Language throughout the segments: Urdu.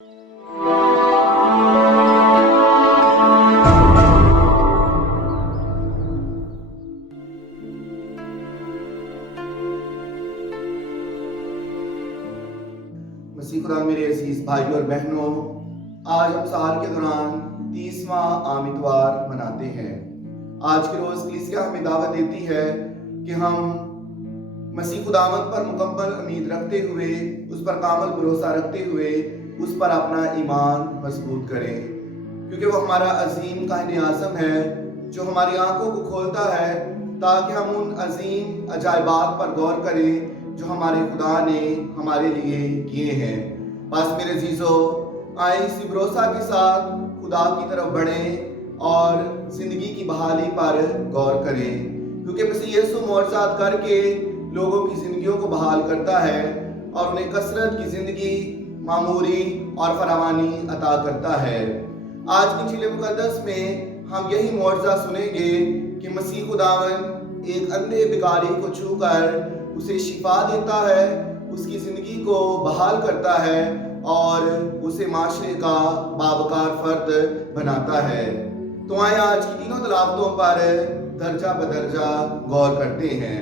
مسیح خدا میرے عزیز بھائیوں اور بہنوں، آج ہم سال کے دوران 30واں عام اتوار مناتے ہیں۔ آج کے روز کلیسیا ہمیں دعوت دیتی ہے کہ ہم مسیح خداوند پر مکمل امید رکھتے ہوئے، اس پر کامل بھروسہ رکھتے ہوئے اس پر اپنا ایمان مضبوط کریں، کیونکہ وہ ہمارا عظیم کاہن اعظم ہے جو ہماری آنکھوں کو کھولتا ہے تاکہ ہم ان عظیم عجائبات پر غور کریں جو ہمارے خدا نے ہمارے لیے کیے ہیں۔ بس میرے عزیزو، آئیں اسی بھروسہ کے ساتھ خدا کی طرف بڑھیں اور زندگی کی بحالی پر غور کریں، کیونکہ مسیح یسوع معجزات کر کے لوگوں کی زندگیوں کو بحال کرتا ہے اور انہیں کثرت کی زندگی، معموری اور فراوانی عطا کرتا ہے۔ آج کی انجیل مقدس میں ہم یہی معجزہ سنیں گے کہ مسیح خداوند ایک اندھے بھکاری کو چھو کر اسے شفا دیتا ہے، اس کی زندگی کو بحال کرتا ہے اور اسے معاشرے کا باوقار فرد بناتا ہے۔ تو آئیں آج کی تینوں تلاوتوں پر درجہ بدرجہ غور کرتے ہیں۔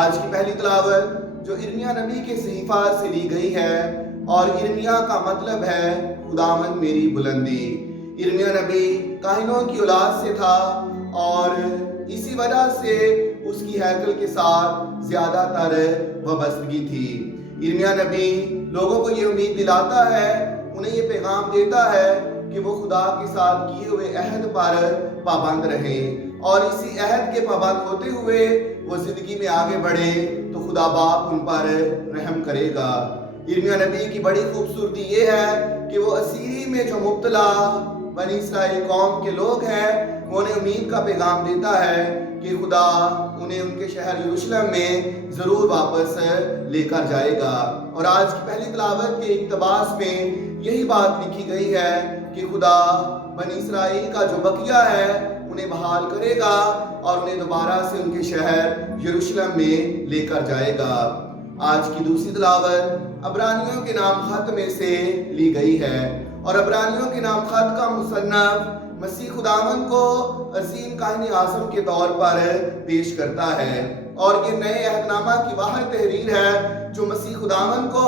آج کی پہلی تلاوت جو ارمیا نبی کے صحیفہ سے لی گئی ہے، اور ارمیا کا مطلب ہے خداوند میری بلندی۔ ارمیا نبی کاہنوں کی اولاد سے تھا اور اسی وجہ سے اس کی ہیکل کے ساتھ زیادہ تر وابستگی تھی۔ ارمیا نبی لوگوں کو یہ امید دلاتا ہے، انہیں یہ پیغام دیتا ہے کہ وہ خدا کے ساتھ کیے ہوئے عہد پر پابند رہیں، اور اسی عہد کے پابند ہوتے ہوئے وہ زندگی میں آگے بڑھیں تو خدا باپ ان پر رحم کرے گا۔ ارمیا نبی کی بڑی خوبصورتی یہ ہے کہ وہ اسیری میں جو مبتلا بنی اسرائیل قوم کے لوگ ہیں، وہ انہیں امید کا پیغام دیتا ہے کہ خدا انہیں ان کے شہر یروشلم میں ضرور واپس لے کر جائے گا۔ اور آج کی پہلی تلاوت کے اقتباس میں یہی بات لکھی گئی ہے کہ خدا بنی اسرائیل کا جو بقیہ ہے انہیں بحال کرے گا اور انہیں دوبارہ سے ان کے شہر یروشلم میں لے کر جائے گا۔ آج کی دوسری تلاوت عبرانیوں کے نام خط میں سے لی گئی ہے، اور عبرانیوں کے نام خط کا مصنف مسیح خداوند کو عظیم کاہن اعظم کے طور پر پیش کرتا ہے، اور یہ نئے عہد نامہ کی واحد تحریر ہے جو مسیح خداوند کو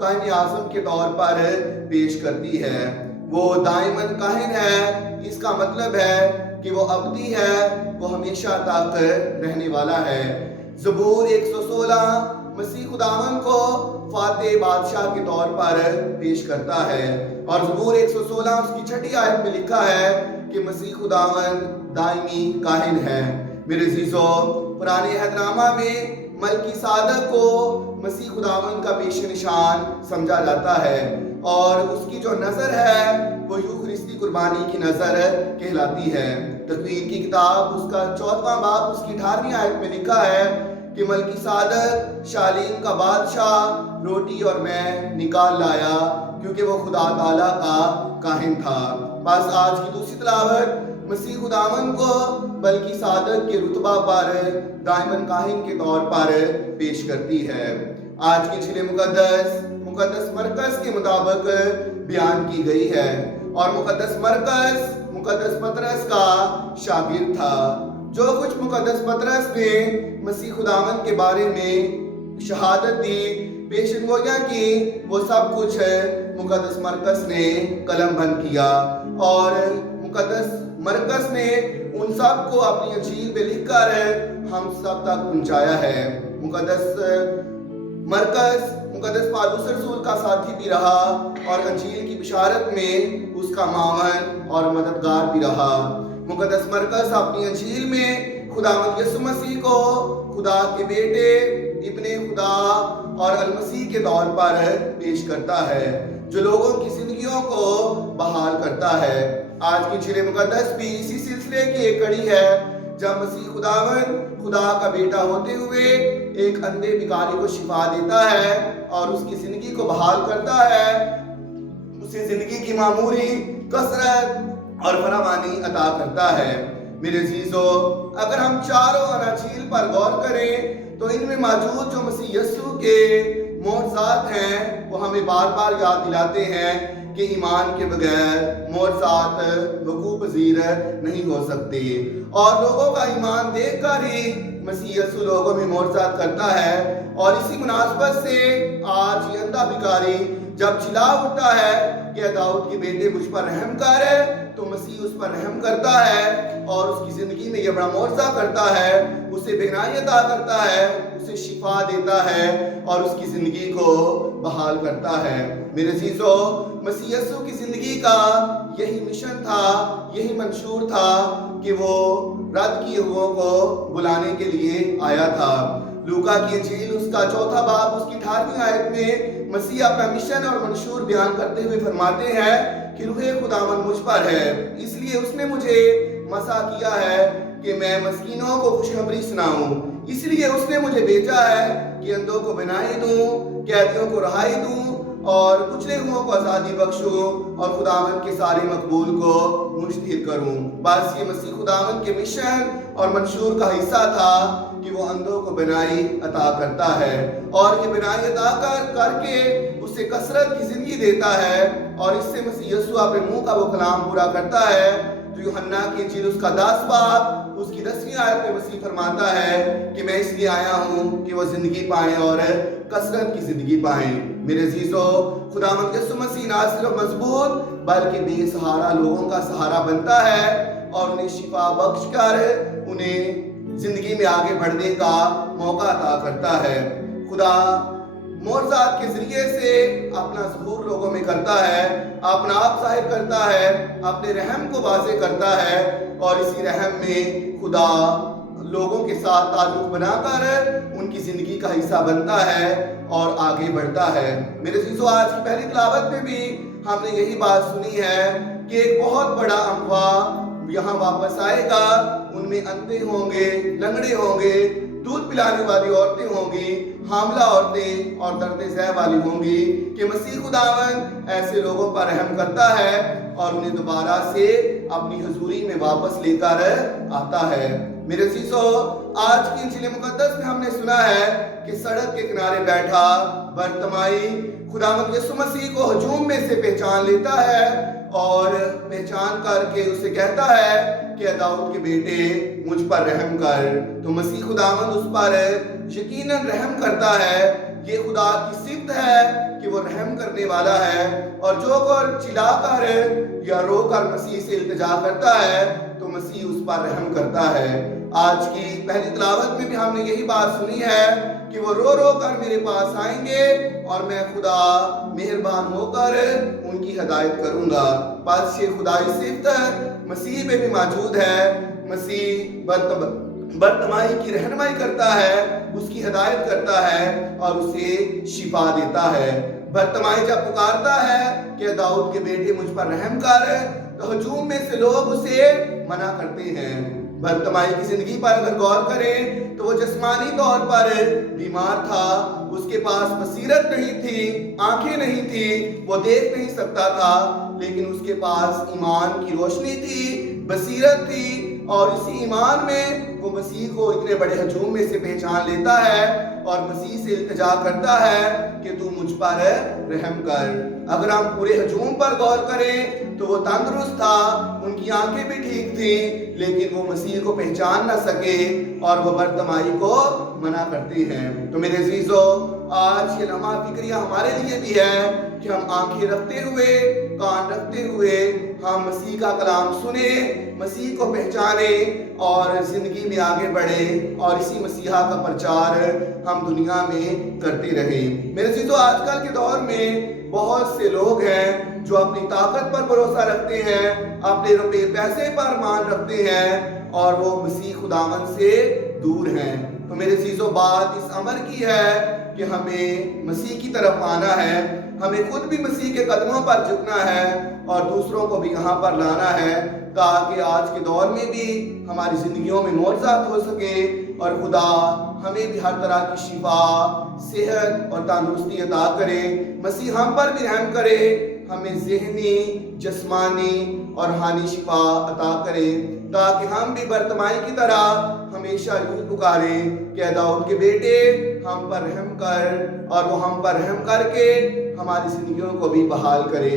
کاہن اعظم کے طور پر پیش کرتی ہے۔ وہ دائماً کاہن ہے، اس کا مطلب ہے کہ وہ ابدی ہے، وہ ہمیشہ تک رہنے والا ہے۔ زبور 116 مسیح خداوند کو فاتح بادشاہ کے طور پر پیش کرتا ہے، اور زبور 116 اس کی 6 آیت میں لکھا ہے کہ مسیح خداوند دائمی کاہن ہے۔ میرے عزیزو، پرانے عہد نامہ میں ملکی صادق کو مسیح خداوند کا پیش نشان سمجھا جاتا ہے، اور اس کی جو نظر ہے وہ یوخرستی قربانی کی نظر کہلاتی ہے۔ تکوین کی کتاب اس کا 4واں باب اس کی 18ویں آیت میں لکھا ہے کہ ملکی صادق شالیم کا بادشاہ روٹی اور میں نکال لایا، کیونکہ وہ خدا تعالیٰ کا کاہن تھا۔ بس آج کی دوسری تلاوت مسیح خداوند کو ملکی صادق کے رتبہ پر دائماً کاہن کے طور پر پیش کرتی ہے۔ آج کی انجیل مقدس مرکز کے مطابق بیان کی گئی ہے، اور مقدس مرکز مقدس پطرس کا شاگرد تھا۔ جو کچھ مقدس پطرس نے مسیح خداوند کے بارے میں شہادت دی، پیشن گوئیاں کی، وہ سب کچھ مقدس مرکز نے قلم بند کیا، اور مقدس مرکز نے ان سب کو اپنی انجیل میں لکھ کر ہم سب تک پہنچایا ہے۔ مقدس مرکز مقدس پالوس رسول کا ساتھی بھی رہا، اور انجیل کی بشارت میں اس کا معاون اور مددگار بھی رہا۔ مقدس مرکز اپنی انجیل میں خداوند یسوع مسیح کو خدا کے بیٹے، ابن خدا اور المسیح کے طور پر پیش کرتا ہے، جو لوگوں کی زندگیوں کو بحال کرتا ہے۔ آج کی انجیل مقدس بھی اسی سلسلے کی ایک کڑی ہے، جب مسیح خداوند خدا کا بیٹا ہوتے ہوئے ایک اندھے بھکاری کو شفا دیتا ہے اور اس کی زندگی کو بحال کرتا ہے، اسے زندگی کی معموری، کثرت اور فراوانی عطا کرتا ہے۔ میرے عزیزو، اگر ہم چاروں اناجیل پر غور کریں تو ان میں موجود جو مسیح یسوع کے معجزات ہیں وہ ہمیں بار بار یاد دلاتے ہیں کہ ایمان کے بغیر معجزات وقوع پذیر نہیں ہو سکتے، اور لوگوں کا ایمان دیکھ کر ہی مسیح یسوع لوگوں میں معجزات کرتا ہے۔ اور اسی مناسبت سے آج یہ اندھا بھکاری جب چلا اٹھتا ہے کہ داؤد کے بیٹے مجھ پر رحم کر، تو مسیح اس پر رحم کرتا ہے اور اس کی زندگی میں یہ بڑا معجزہ کرتا ہے، اسے بینائی عطا کرتا ہے، اسے شفا دیتا ہے اور اس کی زندگی کو بحال کرتا ہے۔ میرے عزیزو، مسیح یسوع کی زندگی کا یہی مشن تھا، یہی منشور تھا کہ وہ رد کیے ہوئوں کو بلانے کے لیے آیا تھا۔ لوکا کی انجیل اس کا 4 باب اس کی 18ویں آیت میں مسیح اپنا مشن اور منشور بیان کرتے ہوئے فرماتے ہیں کہ روح خداوند مجھ پر ہے، اس لیے اس نے مجھے مسا کیا ہے کہ میں مسکینوں کو خوشخبری سناؤں، اس لیے اس نے مجھے بھیجا ہے کہ اندھوں کو بینائی دوں، قیدیوں کو رہائی دوں اور کچلے ہوئوں کو آزادی بخشوں اور خداوند کے سارے مقبول کو مشتہر کروں۔ بس یہ مسیح خداوند کے مشن اور منشور کا حصہ تھا کہ وہ اندھوں کو بینائی عطا کرتا ہے، اور یہ بینائی عطا کر کے اسے کثرت کی زندگی دیتا ہے، اور اس سے مسیح یسوع اپنے منہ کا وہ کلام پورا کرتا ہے جو یوحنا کی انجیل اس کا 10 باب اس کی 10ویں آیت میں مسیح فرماتا ہے کہ میں اس لیے آیا ہوں کہ وہ زندگی پائیں اور کثرت کی زندگی پائیں۔ میرے عزیزو، خداوند یسوع مسیح نہ صرف مضبوط بلکہ بے سہارا لوگوں کا سہارا بنتا ہے اور انہیں شفا بخش کر انہیں زندگی میں آگے بڑھنے کا موقع عطا کرتا ہے۔ خدا معجزات کے ذریعے سے اپنا ظہور لوگوں میں کرتا ہے، اپنا آپ ظاہر کرتا ہے، اپنے رحم کو واضح کرتا ہے، اور اسی رحم میں خدا لوگوں کے ساتھ تعلق بنا کر ان کی زندگی کا حصہ بنتا ہے اور آگے بڑھتا ہے۔ میرے عزیزو، آج کی پہلی تلاوت میں بھی ہم نے یہی بات سنی ہے کہ ایک بہت بڑا اموا یہاں واپس آئے گا، ان میں اندھے ہوں گے، لنگڑے ہوں گے، دودھ پلانے والی عورتیں ہوں گی، حاملہ عورتیں اور درد ذہ والی ہوں گی، کہ مسیح خداوند ایسے لوگوں پر رحم کرتا ہے اور انہیں دوبارہ سے اپنی حضوری میں واپس لے کر آتا ہے۔ میرے عزیزو، آج کی انجیل مقدس میں ہم نے سنا ہے کہ سڑک کے کنارے بیٹھا برتمائی خداوند یسوع مسیح کو ہجوم میں سے پہچان لیتا ہے اور پہچان کر کے اسے کہتا ہے کہ داؤد کے بیٹے مجھ پر رحم کر۔ تو مسیح خداوند اس پر یقیناً رحم کرتا ہے۔ یہ خدا کی صفت ہے کہ وہ رحم کرنے والا ہے، اور جو چلا کر یا رو کر مسیح سے التجا کرتا ہے تو مسیح اس پر رحم کرتا ہے۔ آج کی پہلی تلاوت میں بھی ہم نے یہی بات سنی ہے کہ وہ رو رو کر میرے پاس آئیں گے اور میں خدا مہربان ہو کر ان کی ہدایت کروں گا۔ بس یہ خدائی صفت مسیح میں بھی موجود ہے۔ مسیح برتمائی کی رہنمائی کرتا ہے، اس کی ہدایت کرتا ہے اور اسے شفا دیتا ہے۔ برتمائی جب پکارتا ہے کہ داؤد کے بیٹے مجھ پر رحم کر، تو ہجوم میں سے لوگ اسے منع کرتے ہیں۔ برتمائی کی زندگی پر اگر غور کریں تو وہ جسمانی طور پر بیمار تھا، اس کے پاس بصیرت نہیں تھی، آنکھیں نہیں تھی، وہ دیکھ نہیں سکتا تھا، لیکن اس کے پاس ایمان کی روشنی تھی، بصیرت تھی، اور اسی ایمان میں وہ مسیح کو اتنے بڑے ہجوم میں سے پہچان لیتا ہے اور مسیح سے التجا کرتا ہے کہ تو مجھ پر رحم کر۔ اگر ہم پورے ہجوم پر غور کریں تو وہ تندرست تھا، ان کی آنکھیں بھی ٹھیک تھیں، لیکن وہ مسیح کو پہچان نہ سکے اور وہ برتمائی کو منع کرتے ہیں۔ تو میرے عزیزو، آج یہ لمحہ فکریہ ہمارے لیے بھی ہے کہ ہم آنکھیں رکھتے ہوئے، کان رکھتے ہوئے ہم مسیح کا کلام سنیں، مسیح کو پہچانیں اور زندگی میں آگے بڑھیں، اور اسی مسیحا کا پرچار ہم دنیا میں کرتے رہیں۔ میرے عزیزو، آج کل کے دور میں بہت سے لوگ ہیں جو اپنی طاقت پر بھروسہ رکھتے ہیں، اپنے روپے پیسے پر مان رکھتے ہیں، اور وہ مسیح خداوند سے دور ہیں۔ تو میرے عزیزو، بات اس امر کی ہے کہ ہمیں مسیح کی طرف آنا ہے، ہمیں خود بھی مسیح کے قدموں پر جھکنا ہے اور دوسروں کو بھی یہاں پر لانا ہے، تاکہ آج کے دور میں بھی ہماری زندگیوں میں معجزات ہو سکے اور خدا ہمیں بھی ہر طرح کی شفا، صحت اور تندرستی عطا کرے۔ مسیح ہم پر بھی رحم کرے، ہمیں ذہنی، جسمانی اور روحانی شفا عطا کرے، تاکہ ہم بھی برتمائی کی طرح ہمیشہ یوں پکاریں کہ اے داؤد کے بیٹے ہم پر رحم کر، اور وہ ہم پر رحم کر کے ہماری زندگیوں کو بھی بحال کرے۔